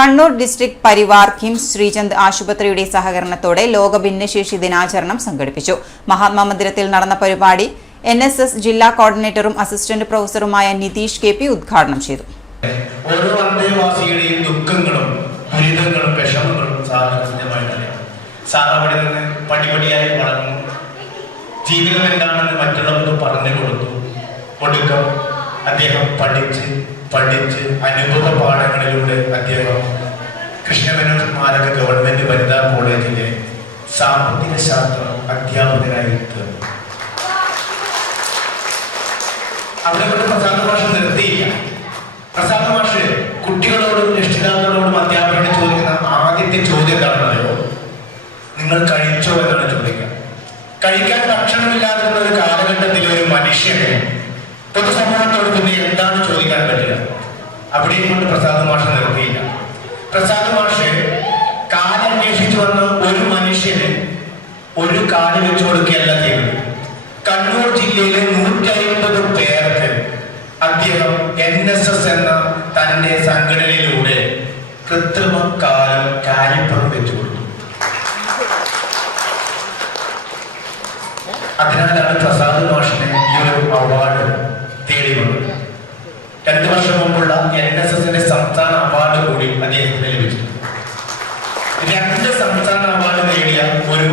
Kannur district Parivar KIMS Sreechand ആശുപത്രിയുടെ സഹകരണത്തോടെ ലോക ഭിന്നശേഷി ദിനാചരണം സംഘടിപ്പിച്ചു. മഹാത്മാ മന്ദിരത്തിൽ നടന്ന പരിപാടി എൻ എസ് എസ് ജില്ലാ കോർഡിനേറ്ററും അസിസ്റ്റന്റ് പ്രൊഫസറുമായ നിതീഷ് കെ പി ഉദ്ഘാടനം ചെയ്തു. ഓരോ പടിപടിയായി ജീവിതം എന്താണെന്ന് മറ്റുള്ളവർക്ക് പറഞ്ഞു കൊടുത്തു. ഒടുക്കം അദ്ദേഹം പഠിച്ച് പഠിച്ച് അനുഭവ പാഠങ്ങളിലൂടെ അദ്ദേഹം കൃഷ്ണമേനോൻ സ്മാരക ഗവൺമെന്റ് വനിതാ കോളേജിലെ സാമ്പത്തിക ശാസ്ത്ര അധ്യാപകനായി തീർന്നു. അവിടെ കൊണ്ട് പ്രസാദ ഭാഷ നിർത്തിയില്ല. പ്രസാദ ഭാഷ കുട്ടികളോടും രക്ഷിതാക്കളോടും അധ്യാപകരോട് ചോദിക്കുന്ന ആദ്യത്തെ ചോദ്യം എന്താണെന്നറിയോ? നിങ്ങൾ കഴിച്ചോ എന്നാണ് ചോദിക്കുക. കഴിക്കാൻ ഭക്ഷണമില്ലാതിരുന്ന ഒരു കാലഘട്ടത്തിൽ ഒരു മനുഷ്യനെ പൊതുസമൂഹത്തോട് അവിടെയും കൊണ്ട് പ്രസാദ മാഷ നിർത്തിയില്ല. പ്രസാദ കാലന്വേഷിച്ചു വന്ന ഒരു മനുഷ്യന് ഒരു കാൽ വെച്ചു കൊടുക്കുകയല്ല ചെയ്യുന്നത്. കണ്ണൂർ ജില്ലയിലെ നൂറ്റി അൻപത് പേർക്ക് അദ്ദേഹം എൻ എസ് എസ് എന്ന തന്റെ സംഘടനയിലൂടെ കൃത്രിമ കാലം കാലിപ്പുറം വെച്ചു കൊടുത്തു. അതിനാലാണ് പ്രസാദ് മാഷിന് ഈ ഒരു അവാർഡ് സംസ്ഥാന അവാർഡ് കൂടി അദ്ദേഹത്തിന് ലഭിച്ചു. രണ്ട് സംസ്ഥാന അവാർഡ് നേടിയ ഒരു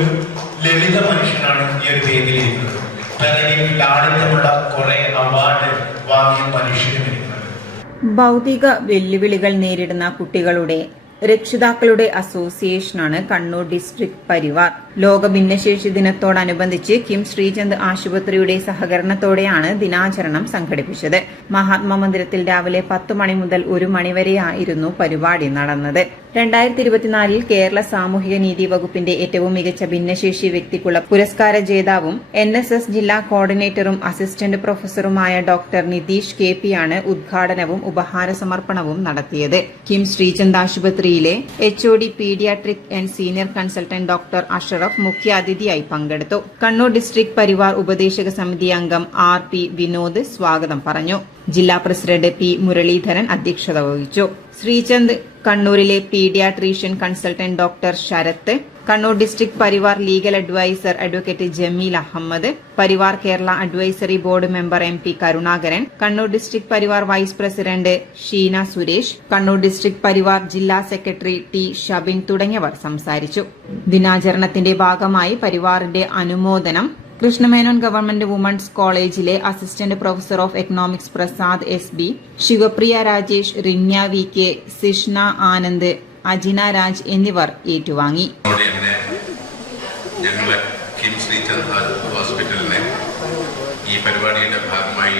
ലളിത മനുഷ്യനാണ് ഈ ഒരു വേദിയിലിരിക്കുന്നത് പിറകിൽ ലാളിത്യമുള്ള കുറെ അവാർഡ് വാങ്ങിയ മനുഷ്യനും ഇരിക്കുന്നത്. ഭൗതിക വെല്ലുവിളികൾ നേരിടുന്ന കുട്ടികളുടെ രക്ഷിതാക്കളുടെ അസോസിയേഷനാണ് കണ്ണൂർ ഡിസ്ട്രിക്ട് പരിവാർ. ലോക ഭിന്നശേഷി ദിനത്തോടനുബന്ധിച്ച് കിം ശ്രീചന്ദ് ആശുപത്രിയുടെ സഹകരണത്തോടെയാണ് ദിനാചരണം സംഘടിപ്പിച്ചത്. മഹാത്മാ മന്ദിരത്തിൽ രാവിലെ പത്ത് മണി മുതൽ ഒരു മണിവരെയായിരുന്നു പരിപാടി നടന്നത്. രണ്ടായിരത്തി ഇരുപത്തിനാലിൽ കേരള സാമൂഹിക നീതി വകുപ്പിന്റെ ഏറ്റവും മികച്ച ഭിന്നശേഷി വ്യക്തിക്കുള്ള പുരസ്കാര ജേതാവും എൻ എസ് എസ് ജില്ലാ കോർഡിനേറ്ററും അസിസ്റ്റന്റ് പ്രൊഫസറുമായ ഡോക്ടർ നിതീഷ് കെ പിയാണ് ഉദ്ഘാടനവും ഉപഹാര സമർപ്പണവും നടത്തിയത്. കിം ശ്രീചന്ദ് ആശുപത്രിയിലെ H O D paediatric and senior consultant doctor Ashraf മുഖ്യാതിഥിയായി പങ്കെടുത്തു. കണ്ണൂർ ഡിസ്ട്രിക്ട് പരിവാർ ഉപദേശക സമിതി അംഗം ആർ പി വിനോദ് സ്വാഗതം പറഞ്ഞു. ജില്ലാ പ്രസിഡന്റ് പി മുരളീധരൻ അധ്യക്ഷത വഹിച്ചു. ശ്രീചന്ദ് കണ്ണൂരിലെ paediatrician consultant doctor Sarath Kannur district Parivar legal adviser advocate Jameel Ahmed Parivar Kerala advisory board member M P Karunakaran Kannur district Parivar vice president Sheena Suresh Kannur district Parivar ജില്ലാ secretary T Shabin തുടങ്ങിയവർ സംസാരിച്ചു. ദിനാചരണത്തിന്റെ ഭാഗമായി പരിവാറിന്റെ അനുമോദനം Krishna Menon government women's college assistant professor of economics Prasad S B Sivapriya Rajesh Rinya V K Sishna Anand Ajina Raj എന്നിവർ ഏറ്റുവാങ്ങി. ഈ പരിപാടിയുടെ ഭാഗമായി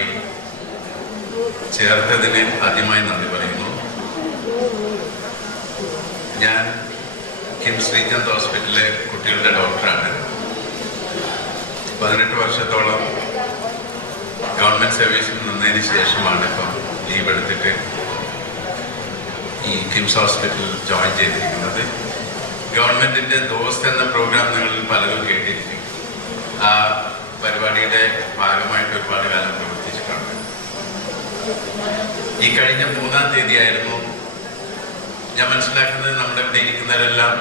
ചേർത്തതിന് ആദ്യമായി നന്ദി പറയുന്നു. ഞാൻ കിംസ് ശ്രീചന്ദ് ഹോസ്പിറ്റലിലെ കുട്ടികളുടെ ഡോക്ടറാണ്. പതിനെട്ട് വർഷത്തോളം ഗവൺമെന്റ് സർവീസിൽ നിന്നതിന് ശേഷമാണ് ഇപ്പം ലീവ് എടുത്തിട്ട് ഈ കിംസ് ഹോസ്പിറ്റലിൽ ജോയിൻ ചെയ്തിരിക്കുന്നത്. ഗവൺമെന്റിന്റെ ദോസ്ത് എന്ന പ്രോഗ്രാം നിങ്ങളിൽ പലരും കേട്ടിരിക്കും. ആ പരിപാടിയുടെ ഭാഗമായിട്ട് ഒരുപാട് കാലം പ്രവർത്തിച്ചിട്ടുണ്ട്. ഈ കഴിഞ്ഞ മൂന്നാം തീയതിയായിരുന്നു ഞാൻ മനസ്സിലാക്കുന്നത് നമ്മുടെ ഇവിടെ ഇരിക്കുന്നവരെല്ലാം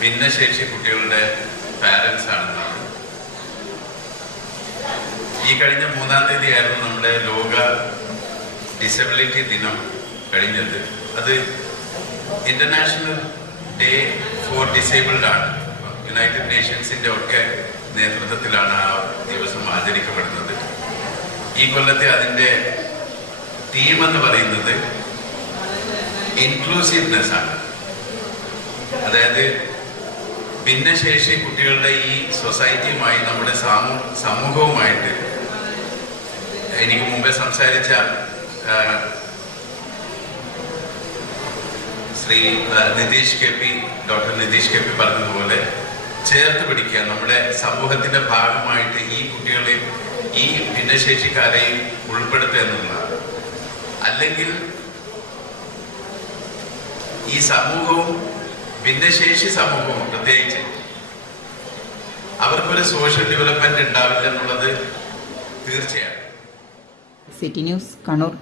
ഭിന്നശേഷി കുട്ടികളുടെ പാരൻസ് ആണെന്നാണ് ഈ കഴിഞ്ഞ മൂന്നാം തീയതി ആയിരുന്നു നമ്മുടെ ലോക ഡിസബിലിറ്റി ദിനം കഴിഞ്ഞത്. അത് ഇന്റർനാഷണൽ ഡേ ഫോർ ഡിസേബിൾഡ് ആണ്. യുണൈറ്റഡ് നേഷൻസിന്റെ ഒക്കെ നേതൃത്വത്തിലാണ് ആ ദിവസം ആചരിക്കപ്പെടുന്നത്. ഈ കൊല്ലത്തെ അതിന്റെ തീം എന്ന് പറയുന്നത് ഇൻക്ലൂസീവ്നെസ് ആണ്. അതായത് ഭിന്നശേഷി കുട്ടികളുടെ ഈ സൊസൈറ്റിയുമായി നമ്മുടെ സാമൂ സമൂഹവുമായിട്ട് എനിക്ക് മുമ്പേ സംസാരിച്ച Shri Nitheesh K P doctor Nitheesh K P പറഞ്ഞതുപോലെ ചേർത്ത് പിടിക്കുക. നമ്മുടെ സമൂഹത്തിന്റെ ഭാഗമായിട്ട് ഈ കുട്ടികളെയും ഈ ഭിന്നശേഷിക്കാരെയും ഉൾപ്പെടുത്തുക എന്നുള്ളതാണ്. അല്ലെങ്കിൽ ഈ സമൂഹവും ഭിന്നശേഷി സമൂഹവും പ്രത്യേകിച്ച്. അവർക്കൊരു സോഷ്യൽ ഡെവലപ്മെന്റ് ഉണ്ടാവില്ല എന്നുള്ളത് തീർച്ചയാണ്. City news Kannur.